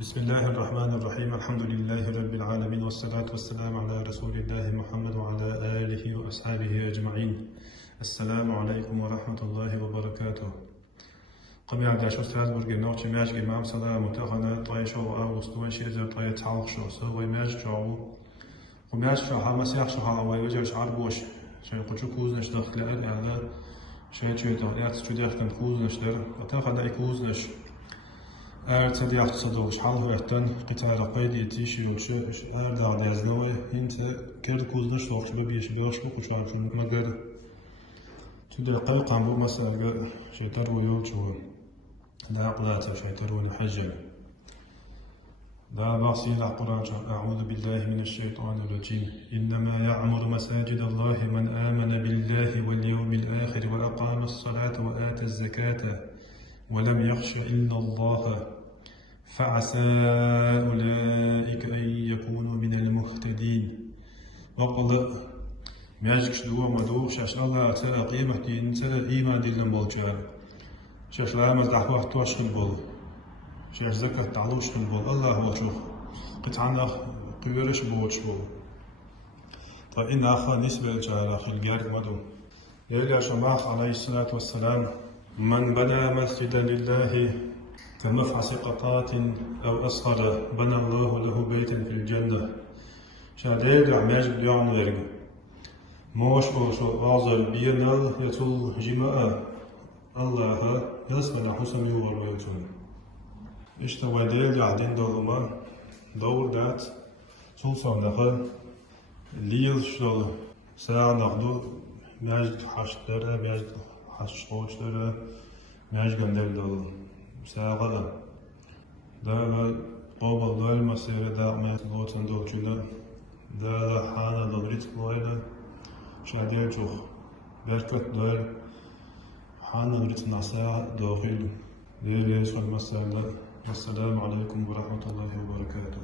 بسم الله الرحمن الرحيم. الحمد لله رب العالمين، والصلاة والسلام على رسول الله محمد وعلى آله وأصحابه أجمعين. السلام عليكم ورحمة الله وبركاته. قبل أن أشوف ستراسبورغ نوتش ماج جمام صلاة متخنة طايشة وأغسطس وشيزر طاية تعلق شو سوى ماج جاو وماج شو حماس يخشى حاوي وجرش عربوش شيء قلت كوز نشتغل على شيء تغيرت توديخ كان كوز نشتغل أتاخد أي كوز نش أرتدي على صدوق شحال وقتن قطار قيدي تيشي وش أرد على زنوي أنت كل كوز نش وقت ببيش بيش بقول عارف مقدر تودي القلق عم بو مسألة شيء تروي يوتشو لا عقلات شيء تروي الحجة لا بعصي القرآن. أعوذ بالله من الشيطان الرجيم. إنما يعمر مساجد الله من آمن بالله واليوم الآخر وأقام الصلاة وآتى الزكاة ولم يخش إلا الله فعسى أولئك أن يكونوا من المهتدين. وقال ماجك شدوه مدوه شاش الله أتى قيمة دين تلا إيمان دين المولجار شاش لا مزدح وقت واشخن بول شاش زكاة تعلوش خن بول الله وشوف قطعنا قيرش بوش بول. فإن آخر نسبة الجارة خلقارك مدو يلي شماخ عليه الصلاة والسلام من بنى مسجدا لله كمفعص قطات أو أصغر بنى الله له بيتا في الجنة. شاديد عماج بيان ورق موش بوشو أعظم بينال يتول جماء الله يسمى حسن يور ويتول اشتوى ديل عدين دولما دور دات سلسان نخل ليل شل ساعة نخدو ماجد حشتره ماجد حشتره ماجد قندل دول ساعة دا قوبل دول مسيرة دا عمات لوتن دول جنا دا حانا دوليت بوينة شادير جوخ بركت دول حانا دوليت نساء داخل ليش المسألة. السلام عليكم ورحمة الله وبركاته.